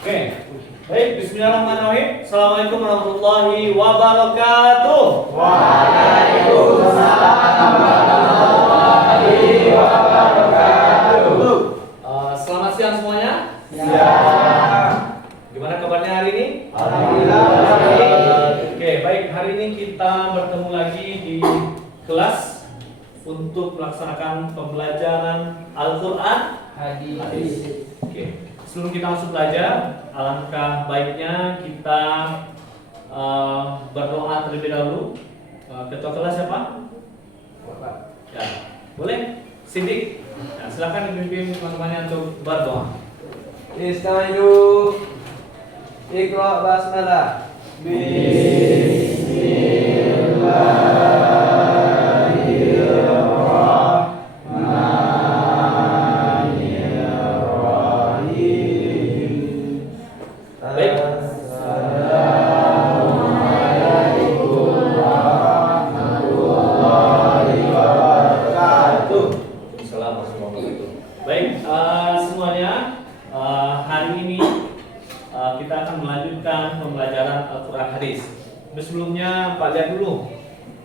Oke. Baik, bismillahirrahmanirrahim. Assalamualaikum warahmatullahi wabarakatuh. Waalaikumsalam warahmatullahi wabarakatuh. Selamat siang semuanya. Siang. Gimana kabarnya hari ini? Alhamdulillah. Oke, baik. Hari ini kita bertemu lagi di kelas untuk melaksanakan pembelajaran Al-Quran Hadis. Oke. Sebelum kita masuk belajar, alangkah baiknya kita berdoa terlebih dahulu. Ketua kelas siapa? Ya, boleh? Sidik. Nah, silakan dipimpin teman-temannya untuk berdoa. Istaizu. Iqra basmalah. Kita akan melanjutkan pembelajaran Al-Quran Hadis. Sebelumnya Pak lihat dulu.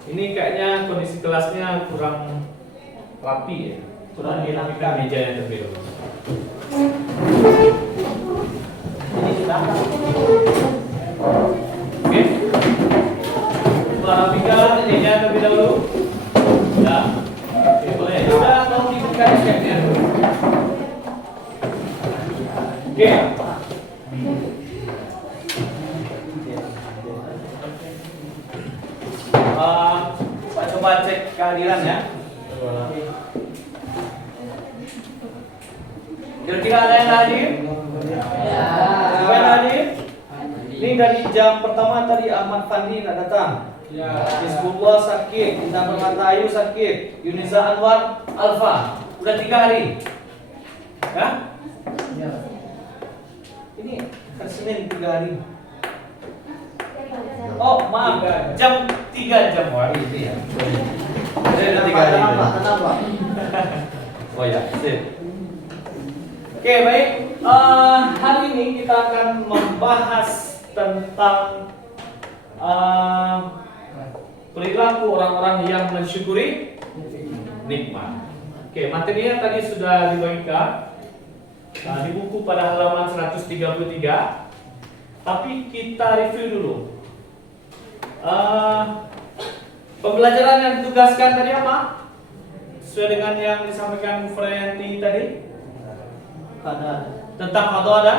Ini kayaknya kondisi kelasnya kurang rapi ya. Kurang dirapikan meja yang terlebih dahulu. Oke. Rapikan meja terlebih dahulu. Ya. Oke, boleh. Sudah tolong dibuka sketnya. Oke. Pak coba cek kehadiran ya. Kira-kira ada yang hadir? Ya. Siapa yang hadir? Ini dari jam pertama tadi Ahmad Fandi tidak datang. Ya. Hizbullah sakit, Intan Permata Ayu sakit, Yuniza Anwar Alfa. Udah 3 hari. Ya? Ya. Ini hari Senin 3 hari. Oh maaf, jam 3 jam hari ini ya. Jadi 3 hari. Kenapa? Oh ya, sip. Oke baik, hari ini kita akan membahas tentang perilaku orang-orang yang mensyukuri nikmat. Oke, materinya tadi sudah dibagikan di buku pada halaman 133. Tapi kita review dulu. Pembelajaran yang ditugaskan tadi apa? Sesuai dengan yang disampaikan Bu Frayanti tadi? Tentang qada ada?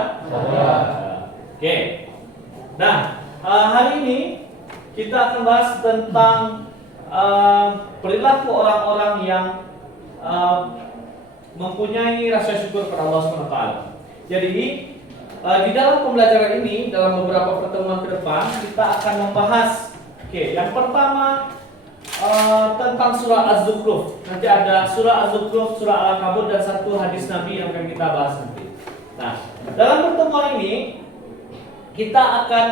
Oke. Nah, hari ini kita akan bahas tentang perilaku orang-orang yang mempunyai rasa syukur kepada Allah SWT. Jadi di dalam pembelajaran ini, dalam beberapa pertemuan ke depan, kita akan membahas yang pertama tentang surah Az-Zukhruf. Nanti ada surah Az-Zukhruf, surah Al-Ankabut, dan satu hadis Nabi yang akan kita bahas nanti. Nah, dalam pertemuan ini kita akan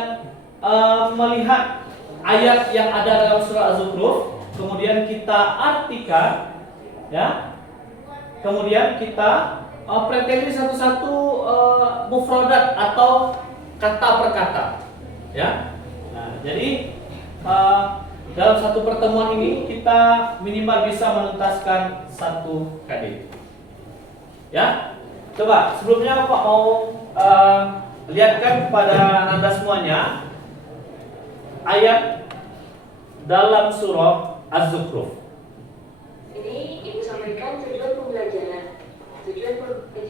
melihat ayat yang ada dalam surah Az-Zukhruf, kemudian kita artikan, ya. Kemudian kita preteli satu-satu mufradat atau kata per kata, ya. Nah, jadi dalam satu pertemuan ini kita minimal bisa menuntaskan satu hadis. Ya, coba sebelumnya Pak mau lihatkan kepada Anda semuanya ayat dalam surah Az-Zukhruf. Ini Ibu sampaikan tujuan pembelajaran.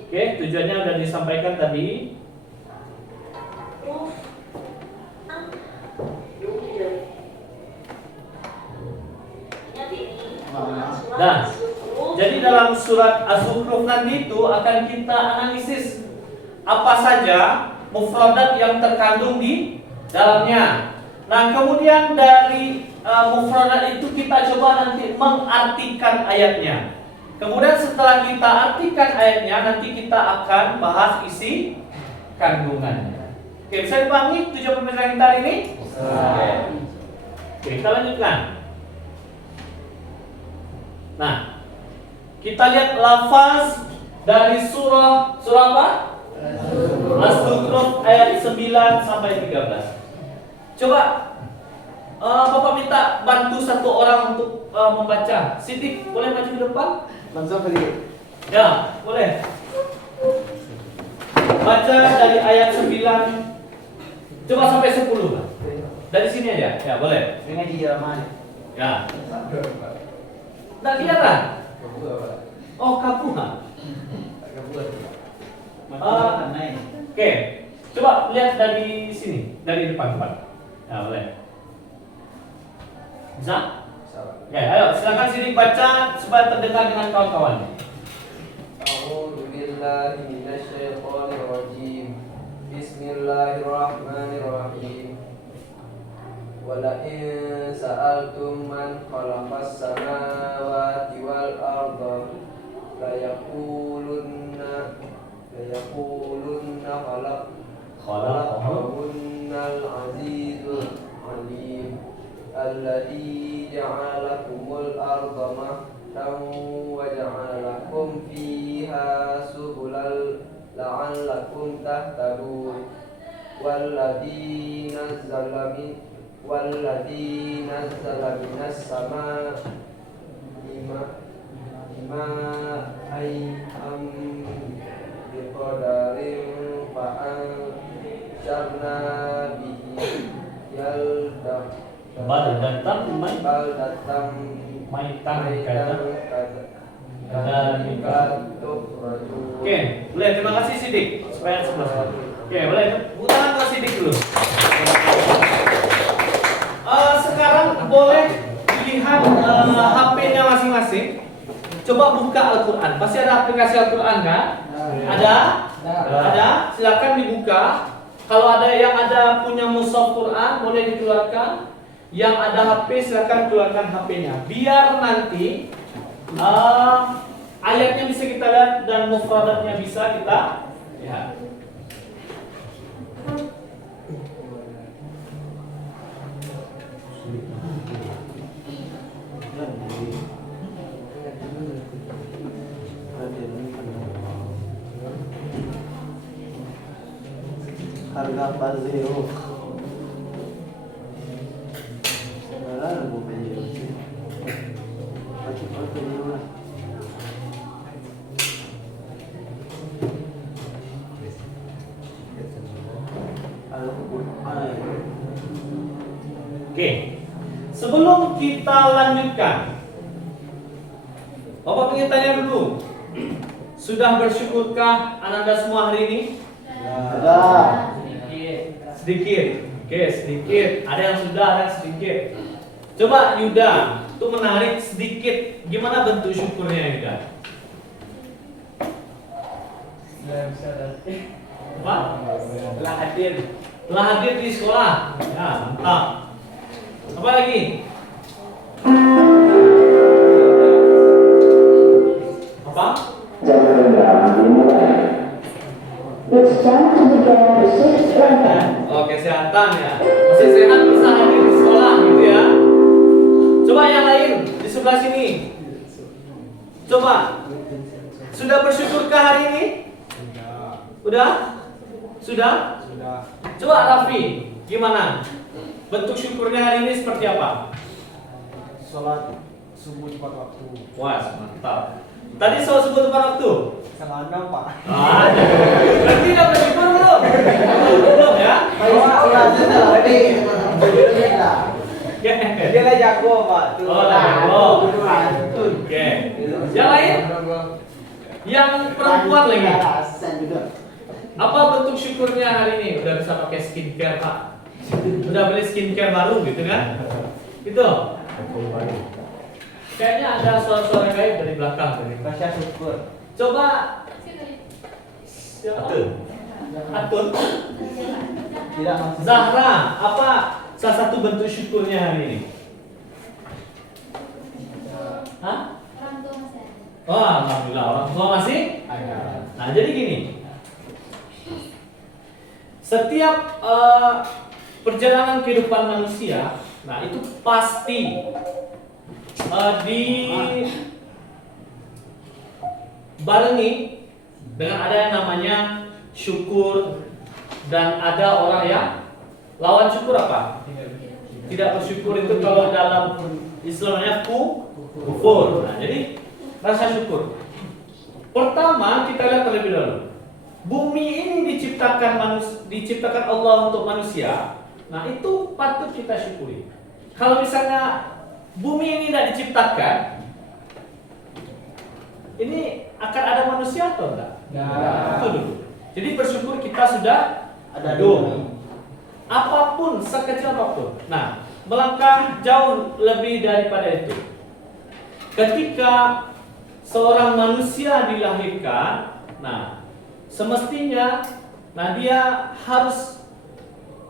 Oke, tujuannya sudah disampaikan tadi. Nah, jadi dalam surat Az-Zukhruf nanti itu akan kita analisis apa saja mufradat yang terkandung di dalamnya. Nah, kemudian dari mufradat itu kita coba nanti mengartikan ayatnya. Kemudian setelah kita artikan ayatnya, nanti kita akan bahas isi kandungannya. Oke, bisa dipahami tujuan pembelajaran kita hari ini? Oke, kita lanjutkan. Nah, kita lihat lafaz dari surah apa? Az-Zukhruf ayat sampai 13. Coba Bapak minta bantu satu orang untuk membaca. Sidik, boleh maju ke depan? Langsung pergi. Ya, boleh. Baca dari ayat 9. Coba sampai 10 lah. Dari sini aja. Ya, boleh. Ini dia mana? Ya. Tidak kelihatan? Oh, kapuhan. Oke. Coba lihat dari sini, dari depan. Ya, boleh. Bisa? Ya, ayo silakan Sidik baca supaya terdengar dengan kawan-kawan. A'udzu billahi minasyaitonir rajim. Bismillahirrahmanirrahim. Wala in sa'altum man khalaqas samawati wal arda la yaqulunna khalaqahunnal azizul alim alladzi ja'alakumul arda mahdan wa ja'alakum fiha subulan la'allakum tahtadun walladzi nazzala minas samaa'i ma'an biqadarin fa'ansyarna bihi Baldatan Oke, boleh, terima kasih Sidik. Supaya sebelah. Oke, boleh, tepuk tangan ke Sidik dulu. Sekarang boleh dilihat HP-nya masing-masing. Coba buka Al-Quran. Pasti ada aplikasi Al-Quran kan? Ada? Ada. Silakan dibuka. Kalau ada yang punya mushaf Quran, boleh dikeluarkan. Yang ada HP, silakan keluarkan HP-nya. Biar nanti ayatnya bisa kita lihat dan mufradatnya bisa kita lihat. Harga Pazeo. Sekarang mau beli sih. Macam apa ni lah? Oke. Sebelum kita lanjutkan, Bapak ingin tanya dulu. Sudah bersyukurkah Ananda semua hari ini? Ada. Sedikit. Oke, sedikit. Ada yang sudah, ada yang sedikit. Coba Yuda, itu menarik sedikit. Gimana bentuk syukurnya Yuda? Apa? Telah hadir. Telah hadir di sekolah. Ya, mantap. Apa lagi? Apa? It's time to begin the sixth round. Oh, kesehatan ya. Masih sehat bisa hadir di sekolah gitu ya. Coba yang lain di sebelah sini. Coba. Sudah bersyukurkah hari ini? Udah? Sudah? Sudah. Coba Raffi, gimana? Bentuk syukurnya hari ini seperti apa? Salat subuh tepat waktu. Wah, mantap. Tadi soal subuh tepat waktu? Setengah 6 Pak. Berarti udah bersyukur belum? Belum ya? Dia lah jago Pak. Oh, lah jago. Oke. Yang lain? Yang perempuan lagi. Apa bentuk syukurnya hari ini? Udah bisa pakai skincare Pak? Udah beli skincare baru gitu kan? Gitu. Kayaknya ada suara-suara gaib dari belakang tadi. Rasa syukur. Coba Atun. Atun. Tidak masuk. Zahra, apa salah satu bentuk syukurnya hari ini? Hah? Orang tua masih ada. Oh, alhamdulillah orang tua masih? Ada. Nah, jadi gini. Setiap perjalanan kehidupan manusia, nah itu pasti dibarengi dengan ada yang namanya syukur, dan ada orang yang lawan syukur apa? Tidak bersyukur itu kalau dalam Islamnya kufur. Nah, jadi rasa syukur. Pertama kita lihat terlebih dahulu. Bumi ini diciptakan Allah untuk manusia. Nah, itu patut kita syukuri. Kalau misalnya bumi ini tidak diciptakan, ini akan ada manusia atau enggak? Itu dulu. Jadi bersyukur kita sudah ada dulu. Apapun, sekecil apapun. Nah, melangkah jauh lebih daripada itu. Ketika seorang manusia dilahirkan, nah, semestinya dia harus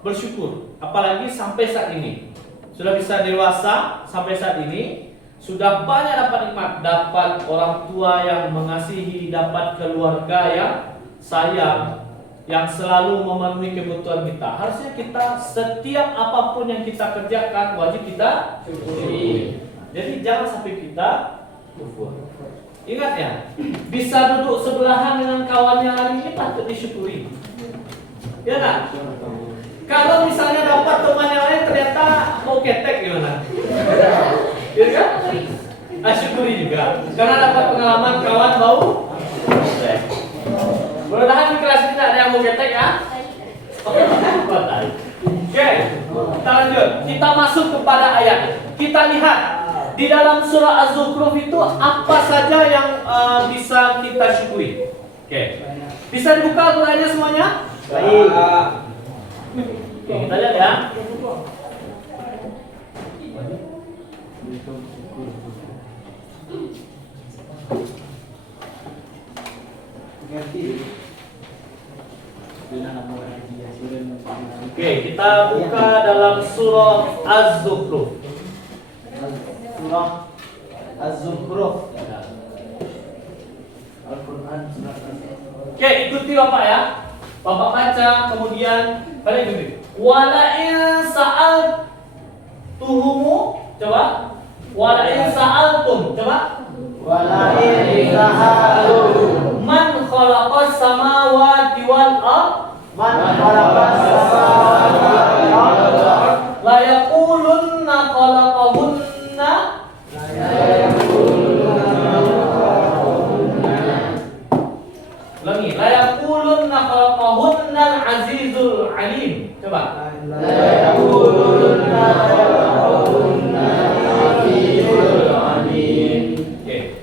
bersyukur. Apalagi sampai saat ini. Sudah bisa dewasa, sampai saat ini sudah banyak dapat nikmat, dapat orang tua yang mengasihi, dapat keluarga yang sayang, yang selalu memenuhi kebutuhan kita. Harusnya kita setiap apapun yang kita kerjakan wajib kita syukuri. Jadi jangan sampai kita kufur. Ingat ya, bisa duduk sebelahan dengan kawannya hari ini patut disyukuri. Ya kan? Kalau misalnya dapat teman yang lain ternyata mau ketek gimana? Ya kan? Syukuri juga. Karena dapat pengalaman kawan bau. Mudah-mudahan di kelas tidak ada yang mau ketek ya. Oke, kita lanjut. Kita masuk kepada ayat. Kita lihat di dalam surah Az-Zukhruf itu apa saja yang bisa kita syukuri. Oke, bisa dibuka Al-Qur'annya semuanya? Baik. Oke, kita lihat ya. Oke, kita buka dalam surah Az-Zukhruf. Surah Az-Zukhruf. Al-Quran surah Az-Zukhruf. Oke, ikuti Bapak ya. Bapak baca, kemudian kalian ikuti. Wala'in sa'altuhumu, coba. Wala'in sa'altum, coba. Wala'in sa'altum Man khalaqas samawati wal ard. man khalaqas samawati wal ard. La yaqulunna khalaqahunna. Ulangi. La yaqulunna khalaqahunna al-azizul alim. Coba. La yaqulunna khalaqahunna al-azizul alim. Oke.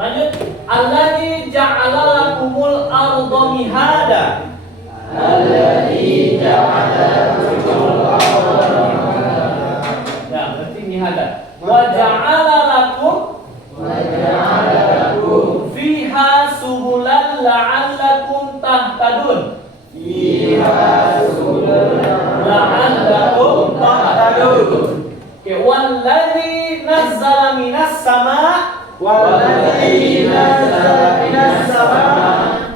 Lanjut. Alladzi ja'ala lakumul arda mihada. Alladzi ja'ala lakumul arda mihada. Ya, berarti mihada. Wa ja'ala lakum fiha subulan la'allakum tahtadun. La'allakum tahtadun. Oke, walladzi nazzala minas sama' Walladzi nazzala minas sama'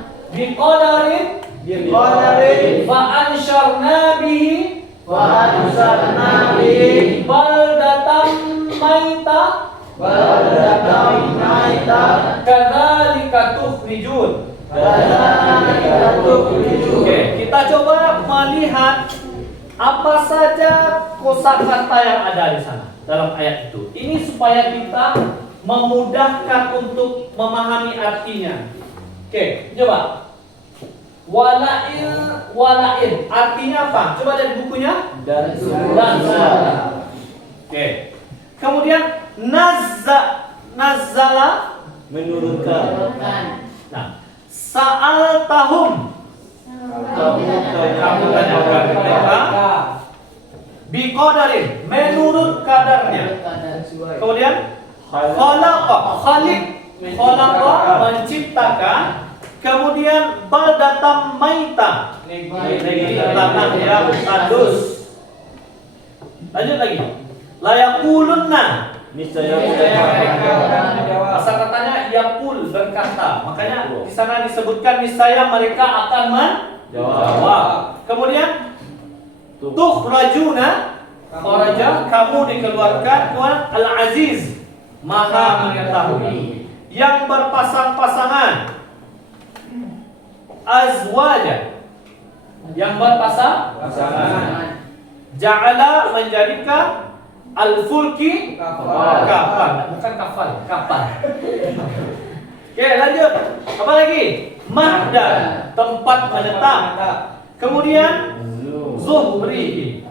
biqadarin fa ansharna bihi wa anzalna bihi baldatan maita baldatan maita kadzalika tukhrijun. kadzalika tukhrijun. Oke, kita coba melihat apa saja kosakata yang ada di sana dalam ayat itu. Ini supaya kita memudahkan untuk memahami artinya. Oke, coba. Wala'in artinya apa? Coba dari bukunya. Dan Oke. Kemudian nazzala menurunkan. Nah, sa'al tahum. Kamu tanyakan mereka. Biqadarin, menurut kadarnya. Kemudian khaliq menciptakan. Kemudian baldatam maita, negeri tanah yang tandus. Lanjut lagi. Layakulunna, Niscaya masa katanya yakul berkata. Makanya di sana disebutkan niscaya mereka akan menjawab. Kemudian tukhrajuna, kharaja, kamu dikeluarkan, al-aziz, maha mengetahui, yang berpasang-pasangan, azwaja, Yang berpasangan. Ja'ala menjadikan al-fulki kapal. Bukan kafal, kapal. Oke, lanjut. Apa lagi? Mahda, tempat menetap. Kemudian zuhri,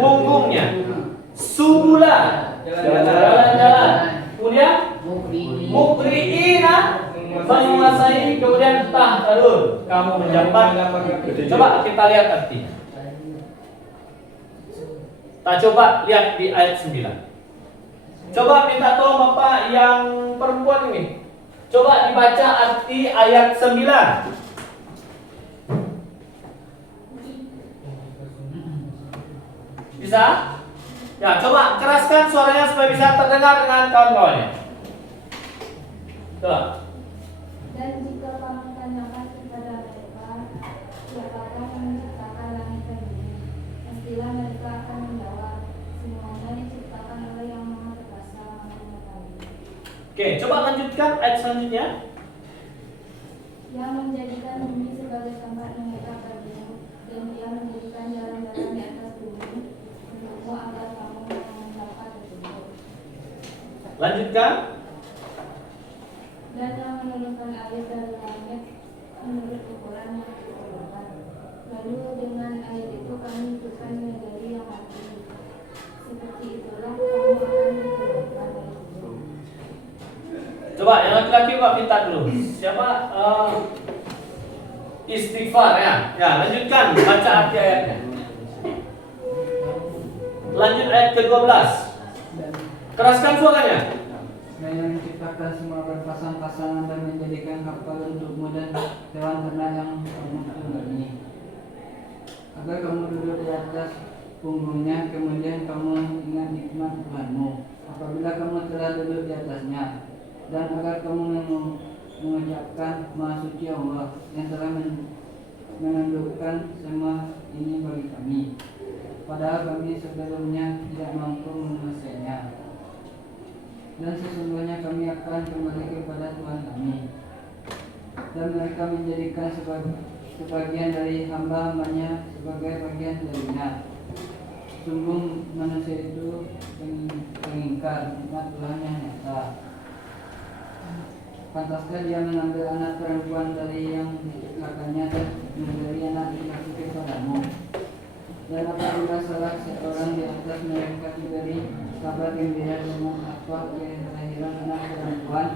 punggungnya. Subula, jalan-jalan. Kemudian mukri'ina, menguasai. Kemudian tahtalun, kamu menjabat. Coba kita lihat artinya. Kita coba lihat di ayat 9. Coba minta tolong Bapak yang perempuan ini. Coba dibaca arti ayat 9. Bisa? Ya, coba keraskan suaranya supaya bisa terdengar dengan kawan-kawannya. Coba. Dan jika kamu tanyakan kepada mereka, siapakah yang menciptakan langit dan bumi? Pastilah mereka akan menjawab, semuanya diciptakan oleh Yang Maha Perkasa, Maha Mengetahui. Oke, coba lanjutkan ayat selanjutnya. Yang menjadikan bumi sebagai tempat menetap bagimu, dan Dia menjadikan jalan-jalan di atas bumi untukmu agar kamu mendapat petunjuk. Lanjutkan. Dan yang menurunkan air dari langit menurut ukuran yang ditentukan. Lalu dengan air itu kami hidupkan negeri yang mati. Seperti itulah kamu akan dihidupkan dari hidup. Coba yang laki-laki Pak minta dulu. Siapa istighfar ya? Ya, lanjutkan baca arti ayatnya. Lanjut ayat ke-12. Keraskan suaranya. Dan yang menciptakan semua berpasang-pasangan dan menjadikan kapal untukmu dan hewan ternak yang kamu tunggangi, agar kamu duduk di atas punggungnya, kemudian kamu ingat nikmat Tuhanmu apabila kamu telah duduk di atasnya, dan agar kamu mengucapkan Maha Suci Allah yang telah menundukkan semua ini bagi kami, padahal kami sebelumnya tidak mampu menguasainya. Dan sesungguhnya kami akan kembali kepada Tuhan kami, dan mereka menjadikan sebagian dari hamba-hambanya sebagai bagian darinya. Sungguh manusia itu mengingkar nikmat Tuhan yang nyata. Pantaskah dia mengambil anak perempuan dari yang diciptakannya dan memberi anak laki-laki kepadamu? Dan apabila salah seorang di atas mereka diberi kabar gembira dengan apa kelahiran anak perempuan,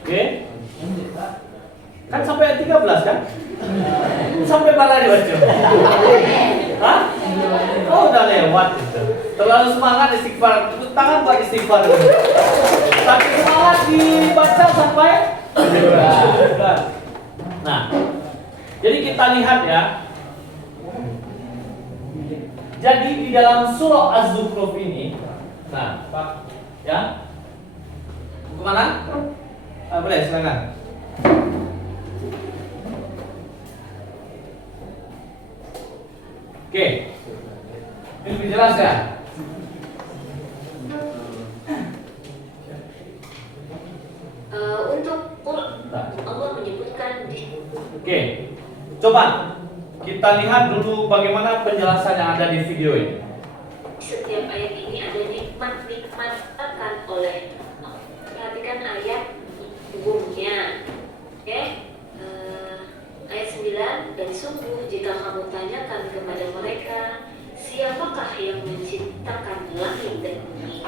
Oke. Kan sampai ayat 13 kan? Sampai mana dibaca? Hah? Oh, udah lewat itu. Terlalu semangat istighfar. Tepuk tangan buat istighfar. Tapi semangat dibaca sampai 13. Nah, jadi kita lihat ya. Jadi di dalam surah Az-Zukhruf ini, nah, Pak, ya, mau kemana? Boleh, silakan. Oke, ini lebih jelas ya? Untuk Allah menyebutkan di Oke, coba kita lihat dulu bagaimana penjelasan yang ada di video ini. setiap ayat ini ada nikmat-nikmat akan oleh perhatikan ayat umumnya. Oke, ayat 9, dan sungguh jika kamu tanyakan kepada mereka, siapakah yang menciptakan langit dan bumi,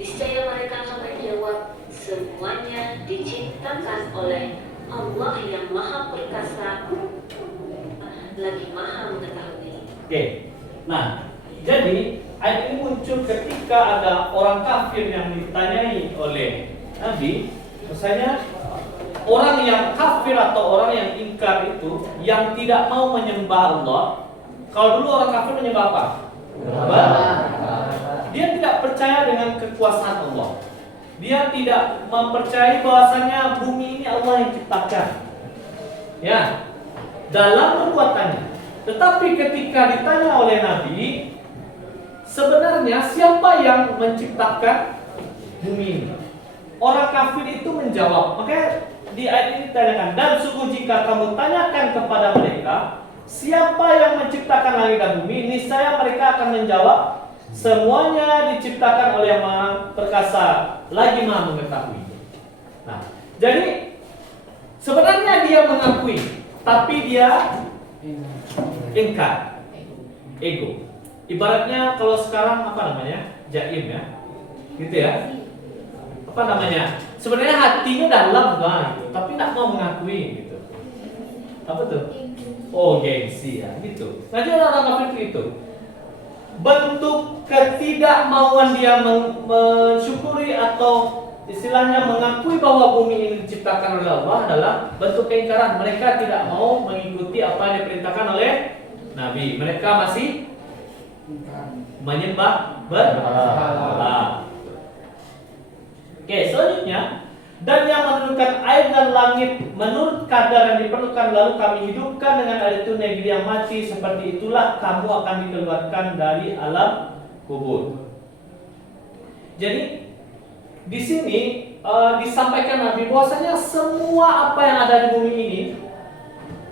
niscaya mereka akan menjawab, semuanya diciptakan oleh Allah yang Maha Perkasa, lagi Maha Mengetahui. Oke, nah, jadi ayat ini muncul ketika ada orang kafir yang ditanyai oleh Nabi. Misalnya orang yang kafir atau orang yang ingkar itu yang tidak mau menyembah Allah. Kalau dulu orang kafir menyembah apa? Dia tidak percaya dengan kekuasaan Allah. Dia tidak mempercayai bahwasannya bumi ini Allah yang ciptakan. Ya, dalam perbuatannya. Tetapi ketika ditanya oleh Nabi, sebenarnya siapa yang menciptakan bumi ini? Orang kafir itu menjawab. Makanya di ayat ini ditanyakan, dan sungguh jika kamu tanyakan kepada mereka siapa yang menciptakan langit dan bumi, niscaya mereka akan menjawab, semuanya diciptakan oleh Yang Maha Perkasa lagi Maha Mengetahui. Nah, jadi sebenarnya dia mengakui, tapi dia ingkar, ego. Ibaratnya kalau sekarang apa namanya? Jaim ya. Gitu ya. Apa namanya? Sebenarnya hatinya dalam gitu, tapi tidak mau mengakui gitu. Apa tuh? Oh, gengsi ya, gitu. Nanti orang kafir itu bentuk ketidakmauan dia mensyukuri atau istilahnya mengakui bahwa bumi ini diciptakan oleh Allah adalah bentuk keingkaran. Mereka tidak mau mengikuti apa yang diperintahkan oleh Nabi. Mereka masih menyembah berhala. Oke, selanjutnya, dan yang menurunkan air dan langit menurut kadar yang diperlukan, lalu kami hidupkan dengan air itu negeri yang mati, seperti itulah kamu akan dikeluarkan dari alam kubur. Jadi di sini disampaikan Nabi bahwasanya semua apa yang ada di bumi ini,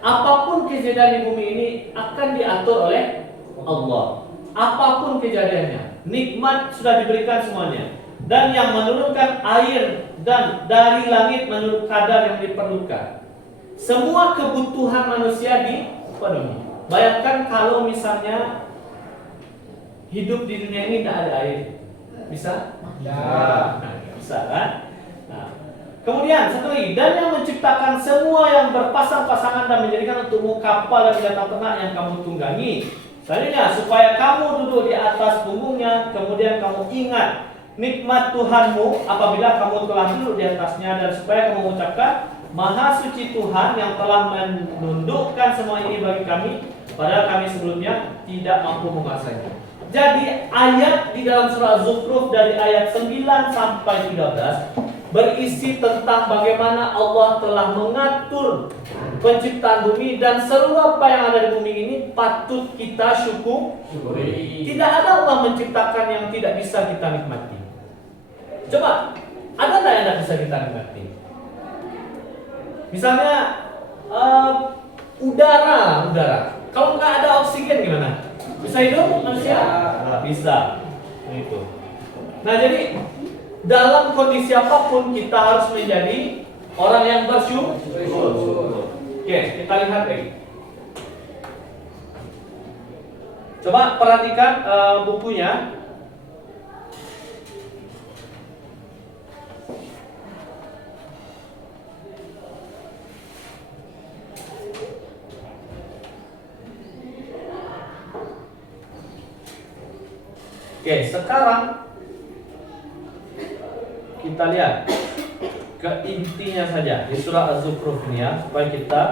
apapun kejadian di bumi ini akan diatur oleh Allah. Apapun kejadiannya, nikmat sudah diberikan semuanya. Dan yang menurunkan air dan dari langit menurut kadar yang diperlukan. Semua kebutuhan manusia dipenuhi. Bayangkan kalau misalnya hidup di dunia ini tidak ada air, bisa? Nah, bisa kan? Nah, kemudian satu lagi, dan yang menciptakan semua yang berpasang-pasangan dan menjadikan untukmu kapal dan binatang ternak yang kamu tunggangi. Selanjutnya, supaya kamu duduk di atas punggungnya, kemudian kamu ingat nikmat Tuhanmu apabila kamu telah duduk di atasnya, dan supaya kamu mengucapkan, Maha suci Tuhan yang telah menundukkan semua ini bagi kami, padahal kami sebelumnya tidak mampu menguasainya. Jadi ayat di dalam surah Az-Zukhruf dari ayat 9 sampai 13 berisi tentang bagaimana Allah telah mengatur penciptaan bumi, dan seluruh apa yang ada di bumi ini patut kita syukuri. Tidak ada Allah menciptakan yang tidak bisa kita nikmati. Coba, ada nggak yang tidak bisa kita nikmati? Misalnya udara. Kalau nggak ada oksigen gimana? Bisa hidup manusia? Nggak bisa. Itu. Nah, jadi dalam kondisi apapun kita harus menjadi orang yang bersyukur. Oke, kita lihat lagi. Coba perhatikan bukunya. Oke, sekarang kita lihat ke intinya saja di surah Az-Zukhruf ini ya, supaya kita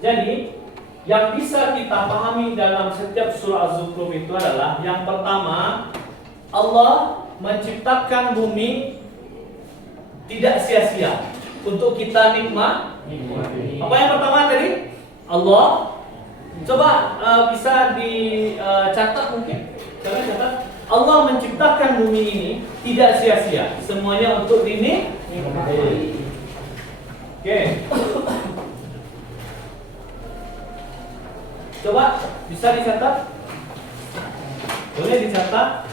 jadi yang bisa kita pahami dalam setiap surah Az-Zukhruf itu adalah, yang pertama, Allah menciptakan bumi tidak sia-sia untuk kita nikmati. Apa yang pertama tadi? Allah. Coba bisa dicatat mungkin. Coba catat. Allah menciptakan bumi ini tidak sia-sia, semuanya untuk dinikmati. Oke. Coba bisa dicatat. Boleh dicatat.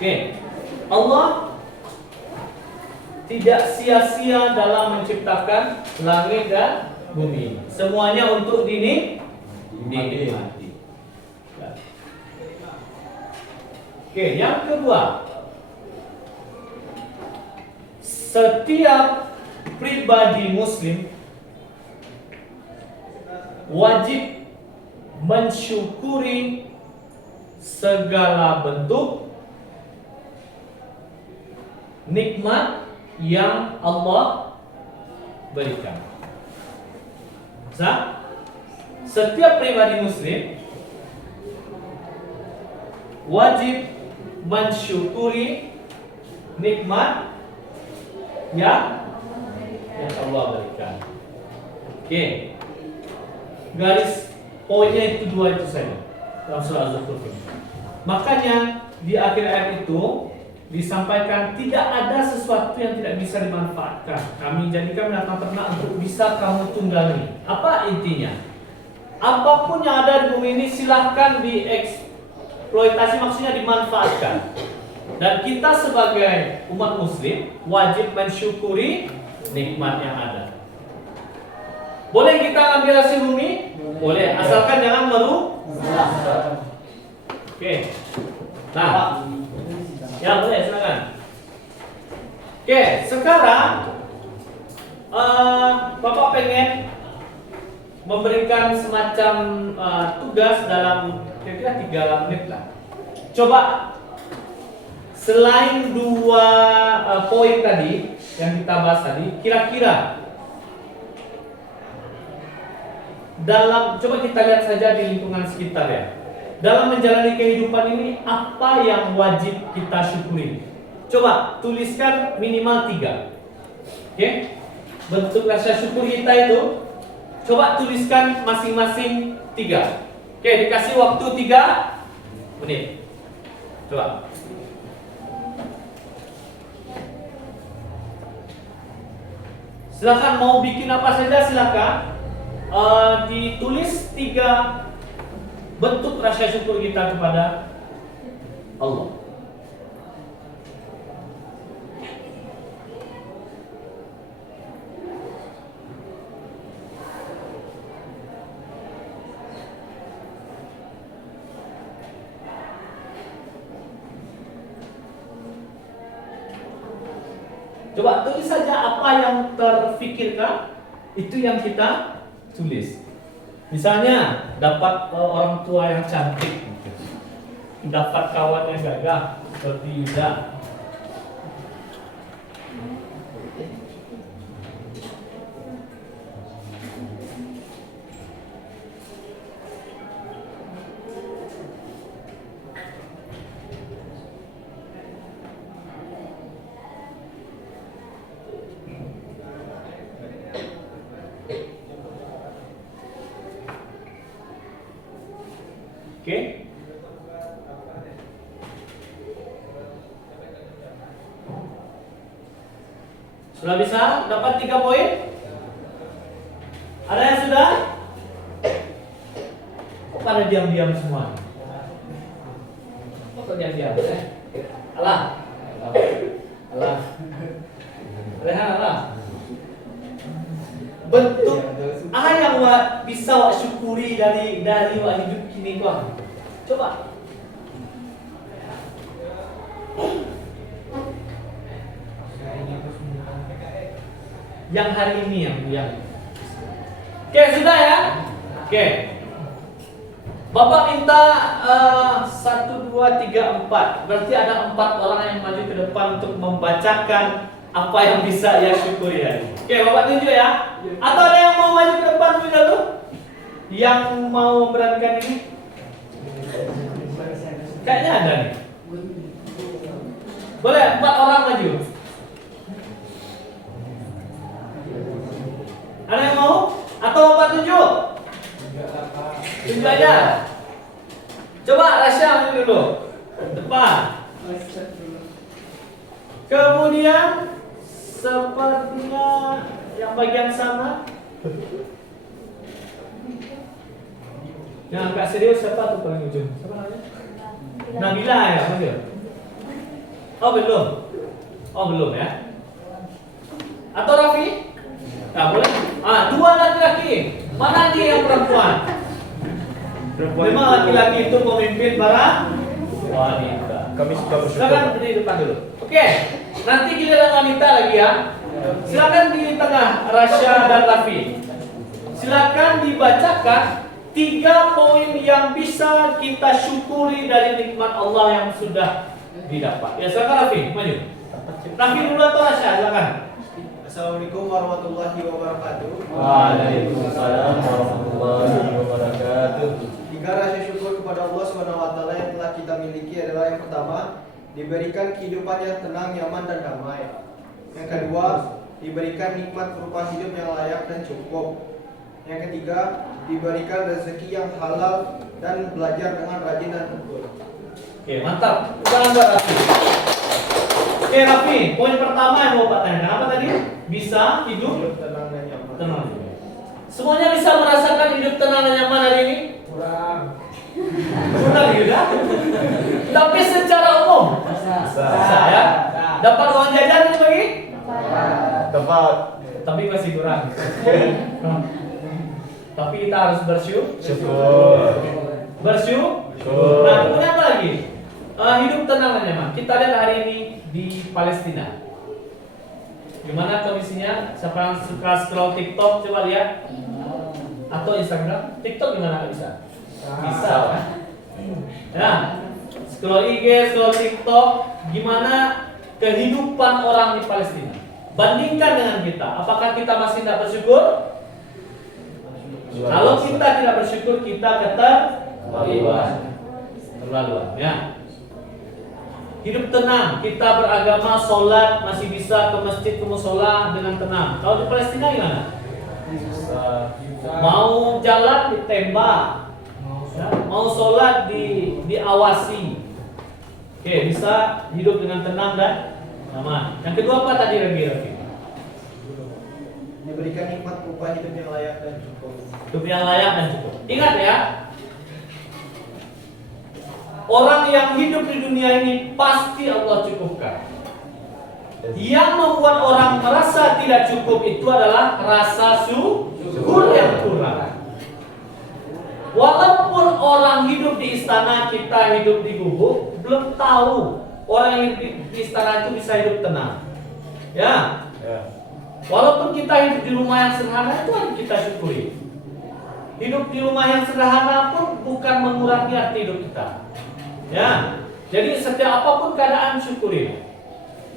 Oke, Allah tidak sia-sia dalam menciptakan langit dan bumi. Semuanya untuk dinikmati. Oke, yang kedua, setiap pribadi Muslim wajib mensyukuri segala bentuk nikmat yang Allah berikan. Setiap pribadi Muslim wajib mensyukuri nikmat yang Allah berikan. Oke. Garis poinnya itu dua itu saja dalam surah Az-Zukhruf ini. Makanya di akhir ayat itu disampaikan tidak ada sesuatu yang tidak bisa dimanfaatkan. Kami jadikan binatang ternak untuk bisa kamu tunggangi. Apa intinya? Apapun yang ada di bumi ini silahkan dieksploitasi, maksudnya dimanfaatkan. Dan kita sebagai umat muslim wajib mensyukuri nikmat yang ada. Boleh kita ambil hasil bumi? Boleh, asalkan jangan merusak. Oke. Nah, ya boleh, silakan. Oke, sekarang Bapak pengen memberikan semacam tugas dalam kira-kira 3 menit lah. Coba selain dua poin tadi yang kita bahas tadi, kira-kira coba kita lihat saja di lingkungan sekitar ya. Dalam menjalani kehidupan ini apa yang wajib kita syukuri? Coba tuliskan minimal 3. Oke? Bentuk rasa syukur kita itu coba tuliskan masing-masing 3. Oke, dikasih waktu 3 menit. Coba. Silakan mau bikin apa saja silakan. Ditulis 3 bentuk rasa syukur kita kepada Allah. Coba tulis saja apa yang terfikirkan, itu yang kita tulis. Misalnya dapat orang tua yang cantik, dapat kawan yang gagah seperti Yuda. Oke. Sudah bisa dapat 3 poin? Ada yang sudah? Kok pada diam-diam semua? Kok diam-diam? Alah. Rehan alah. Bentuk yang bisa wak syukuri dari wak hidup kini kok. Coba. Yang hari ini yang. Oke, sudah ya? Oke. Bapak minta 1, 2, 3, 4. Berarti ada 4 orang yang maju ke depan untuk membacakan apa yang bisa ya syukuri ya. Oke, Bapak tunjuk ya. Atau ada yang mau maju ke depan dulu? Yang mau memberanikan ini? Kayaknya ada nih. Boleh 4 orang maju. Ada yang mau? Atau Bapak tunjuk? Tunjuk aja. Coba Rasya maju dulu. Depan. Kemudian sepertinya yang bagian sana. Yang agak serius siapa tuh paling ujung? Siapa namanya? Nabila ya, panggil. Oh belum. Oh belum ya. Atau Raffi? Nah, boleh. 2 laki-laki. Mana dia yang perempuan? Memang laki-laki itu pemimpin para wanita. Kami suka bersyukur. Silakan berdiri depan dulu. Oke. Nanti giliran wanita lagi ya. Silakan di tengah Rasya dan Raffi. Silakan dibacakan 3 poin yang bisa kita syukuri dari nikmat Allah yang sudah didapat. Ya, silakan Raffi, maju. Raffi dulu atau Rasya, silakan. Assalamualaikum warahmatullahi wabarakatuh. Waalaikumsalam warahmatullahi wabarakatuh. 3 rasa syukur kepada Allah SWT yang telah kita miliki adalah yang pertama, diberikan kehidupan yang tenang, nyaman, dan damai. Yang kedua, diberikan nikmat berupa hidup yang layak dan cukup. Yang ketiga, diberikan rezeki yang halal dan belajar dengan rajin dan tekun. Oke, mantap. Jangan buat Raffi. Oke, Raffi, poin pertama yang mau Pak tanyakan apa tadi? Bisa hidup Tenang dan nyaman. tenang. Semuanya bisa merasakan hidup tenang dan nyaman hari ini? Kurang. Kurang juga. Tapi secara umum bisa ya. Dapat uang jajan itu lagi? Tepat. Tapi masih kurang. Tapi kita harus Syukur. bersyukur. Nah, kemudian apa lagi? Hidup tenang dan nyaman. Kita lihat hari ini di Palestina. Gimana kondisinya? Siapa yang suka scroll TikTok coba lihat? Atau Instagram? TikTok gimana nggak bisa? Bisa kan? Ya, scroll IG, scroll TikTok. Gimana kehidupan orang di Palestina? Bandingkan dengan kita. Apakah kita masih tidak bersyukur? Kalau kita tidak bersyukur, kita keterlaluan. Ya. Hidup tenang, kita beragama, sholat, masih bisa ke masjid, ke musola dengan tenang. Kalau di Palestina gimana? Mau jalan ditembak, ya, mau sholat diawasi. Oke, bisa hidup dengan tenang dan aman. Yang kedua apa tadi Raffi? Diberikan nikmat berupa hidup yang layak dan cukup. Hidup yang layak dan cukup. Ingat ya, orang yang hidup di dunia ini pasti Allah cukupkan. Yang membuat orang merasa tidak cukup itu adalah rasa syukur yang kurang. Walaupun orang hidup di istana, kita hidup di gubuk, belum tahu orang yang hidup di istana itu bisa hidup tenang. Ya. Walaupun kita hidup di rumah yang sederhana, itu harus kita syukuri. Hidup di rumah yang sederhana pun bukan mengurangi arti hidup kita. Ya. Jadi setiap apapun keadaan syukuri.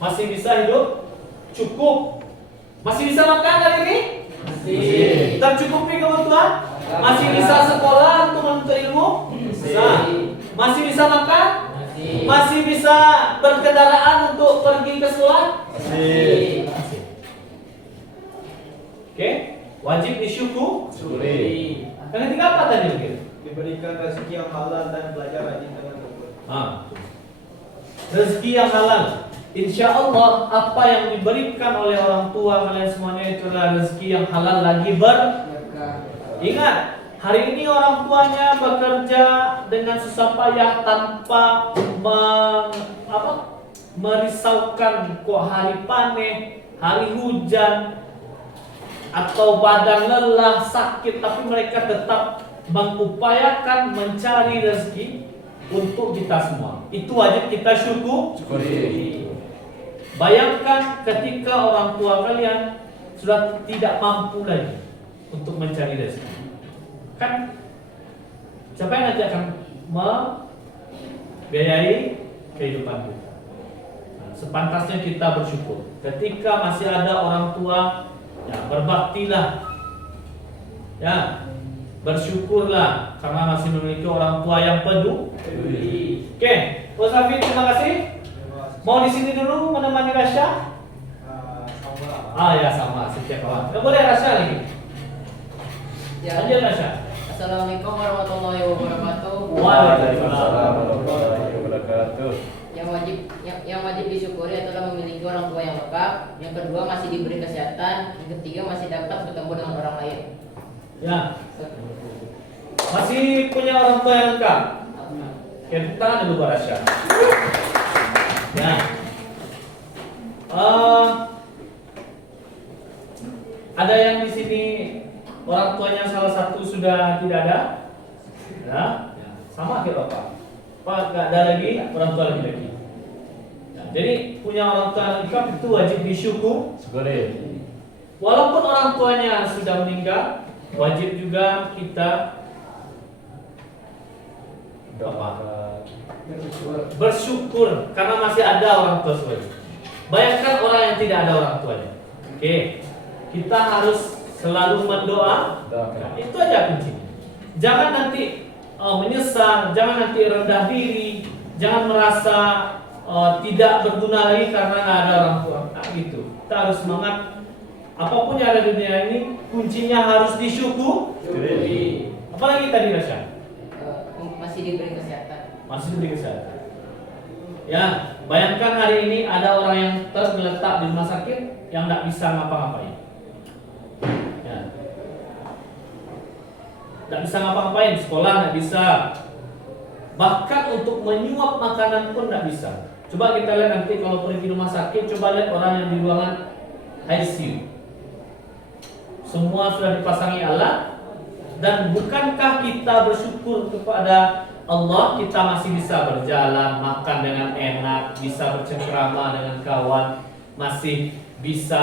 Masih bisa hidup cukup. Masih bisa makan hari ini? Masih. Tercukupi kebutuhan? Masih bisa sekolah untuk menuntut ilmu? Bisa. Masih bisa makan? Masih bisa berkendaraan untuk pergi ke sekolah? Masih. Oke, wajib disyukuri. Yang ketiga apa tadi mungkin? Diberikan rezeki yang halal dan belajar rajin dengan tekun. Rezeki yang halal. Insya Allah apa yang diberikan oleh orang tua kalian semuanya itu adalah rezeki yang halal lagi Ingat, hari ini orang tuanya bekerja dengan susah payah tanpa merisaukan kok hari panen, hari hujan, atau badan lelah, sakit, tapi mereka tetap mengupayakan mencari rezeki untuk kita semua. Itu wajib kita syukuri. Bayangkan ketika orang tua kalian sudah tidak mampu lagi untuk mencari rezeki. Kan siapa yang nanti akan membiayai kehidupan kita? Nah, sepantasnya kita bersyukur. Ketika masih ada orang tua, ya berbaktilah, ya bersyukurlah karena masih memiliki orang tua yang peduli. Oke, Bos Raffi, terima kasih. Mau di sini dulu menemani Rasya? Ya sama setiap kawan. Boleh Rasya lagi? Ya. Lanjut Rasya. Assalamualaikum warahmatullahi wabarakatuh. Waalaikumsalam warahmatullahi wabarakatuh. Yang wajib disyukuri adalah memiliki orang tua yang lengkap. Yang kedua masih diberi kesehatan. Yang ketiga masih dapat bertemu dengan orang lain. Ya. Masih punya orang tua yang lengkap. Kita tangan dulu Pak Rasya. Ya. Ada yang di sini orang tuanya salah satu sudah tidak ada? Ya. Sama kayak Bapak. Pak nggak ada lagi orang tua lagi. Ya, jadi punya orang tua yang lengkap itu wajib disyukuri. Walaupun orang tuanya sudah meninggal, wajib juga kita bersyukur karena masih ada orang tua sebagai. Bayangkan orang yang tidak ada orang tuanya. Oke, kita harus selalu mendoa. Itu aja kuncinya. Jangan nanti menyesal, jangan nanti rendah diri, jangan merasa tidak berguna lagi karena nggak ada orang tua. Nah, gitu. harus semangat. Apapun yang ada di dunia ini, kuncinya harus disyukuri. Apalagi tadi Rasya? Masih diberi kesehatan. Masih diberi kesehatan. Ya, bayangkan hari ini ada orang yang tergeletak di rumah sakit yang tidak bisa ngapa-ngapain. Ya. Tidak bisa ngapa-ngapain, sekolah tidak bisa. Bahkan untuk menyuap makanan pun tidak bisa. Coba kita lihat nanti kalau pergi rumah sakit, coba lihat orang yang di ruangan ICU. Semua sudah dipasangi alat, dan bukankah kita bersyukur kepada Allah kita masih bisa berjalan, makan dengan enak, bisa bercengkrama dengan kawan, masih bisa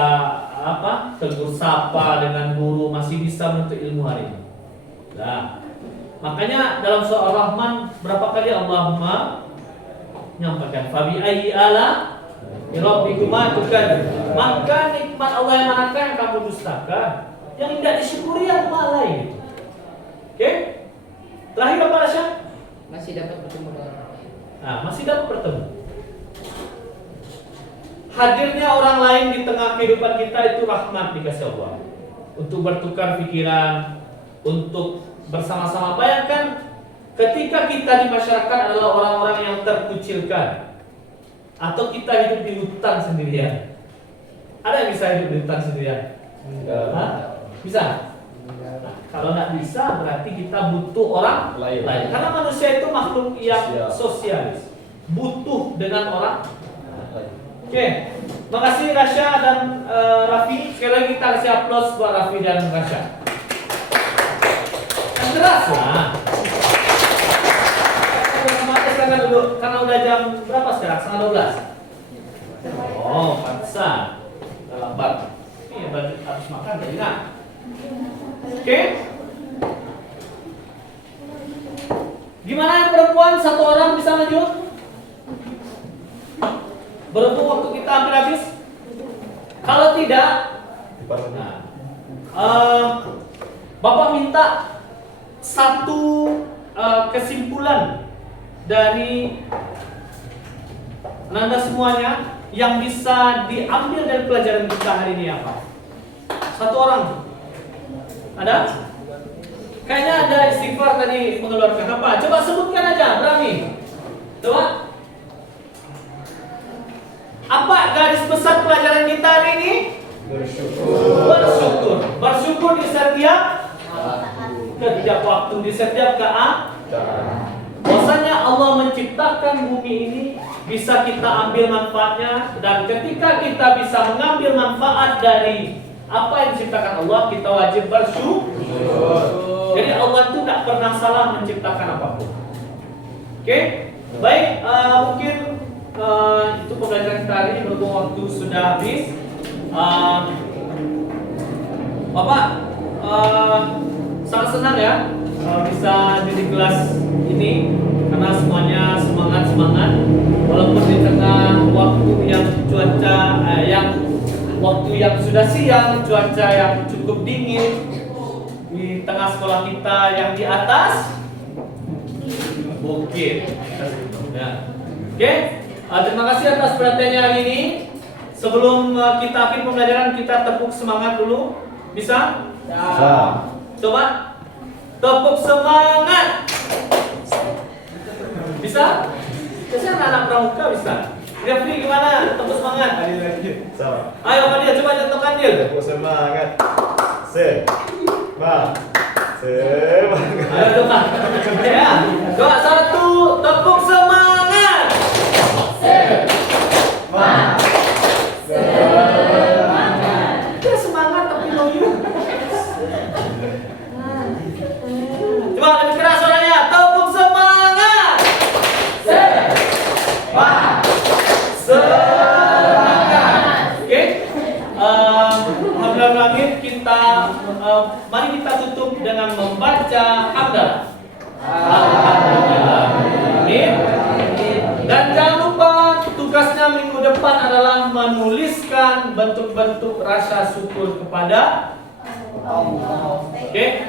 tegur sapa dengan guru, masih bisa menuntut ilmu hari ini. Nah, makanya dalam surah Ar-Rahman berapa kali Allahumma menyampaikan fabi ayyi ala rabbikuma tukadzibun. Maka nikmat Allah yang manakah yang kamu dustakan? Yang tidak disyukuri yang malai. Oke? Terakhir apa Rasya? Masih dapat bertemu dengan orang lain. Nah, masih dapat bertemu. Hadirnya orang lain di tengah kehidupan kita itu rahmat dikasih Allah. Untuk bertukar pikiran, untuk bersama-sama. Bayangkan ketika kita di masyarakat adalah orang-orang yang terkucilkan, atau kita hidup di hutan sendirian. Ada yang bisa hidup di hutan sendirian? Hah? Bisa? Nah, kalau nggak bisa berarti kita butuh orang lain. Karena manusia itu makhluk yang sosialis, butuh dengan orang. Oke, makasih Rasya dan Raffi. Sekali lagi kita kasih aplaus buat Raffi dan Rasya. Yang keras lah. Silakan dulu, karena udah jam berapa sekarang? Setengah 12. Oh, pantesan. Lambat. Ini habis makan jadi nak. Oke. Gimana yang perempuan satu orang bisa maju? Berhubung waktu kita hampir habis. Kalau tidak, Bapak minta satu kesimpulan dari Nanda semuanya yang bisa diambil dari pelajaran kita hari ini apa? Satu orang. Ada? Kayaknya ada istighfar tadi mengeluarkan apa? Coba sebutkan aja, berani. Coba. Apa garis besar pelajaran kita hari ini? Bersyukur. Bersyukur di setiap waktu, di setiap keadaan. Bahwasanya Allah menciptakan bumi ini bisa kita ambil manfaatnya, dan ketika kita bisa mengambil manfaat dari apa yang diciptakan Allah, kita wajib bersyukur. Jadi Allah itu tidak pernah salah menciptakan apapun. Oke, baik, mungkin itu pembelajaran kita hari ini, berhubung waktu sudah habis. Bapak sangat senang ya bisa jadi kelas ini, karena semuanya semangat walaupun di tengah waktu yang cuaca waktu yang sudah siang, cuaca yang cukup dingin, di tengah sekolah kita yang di atas bukit. Ya. Oke, terima kasih atas perhatiannya hari ini. Sebelum kita akhir pembelajaran, kita tepuk semangat dulu. Bisa? Bisa. Coba tepuk semangat. Bisa? Biasanya anak pramuka bisa. Jeffrey gimana? Tepuk semangat. Sama. Ayo Fadil, coba contohkan Dil. Tepuk semangat. Semangat. Ayo coba. Ya. 2, 1, tepuk semangat. Semangat. Ya semangat tapi loyo. Coba lebih keras suaranya. Tepuk semangat. Semangat. Oke. Alhamdulillah kita mari kita tutup dengan membaca hamdalah. Alhamdulillah. Amin. Dan jangan lupa tugasnya minggu depan adalah menuliskan bentuk-bentuk rasa syukur kepada Allah. Oke.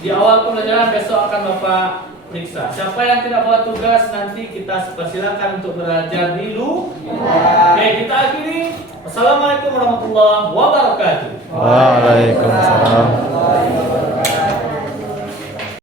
Di awal pembelajaran besok akan Bapak periksa. Siapa yang tidak bawa tugas nanti kita persilakan untuk belajar dulu. Oke, kita akhiri. Wassalamualaikum warahmatullahi wabarakatuh. Waalaikumsalam.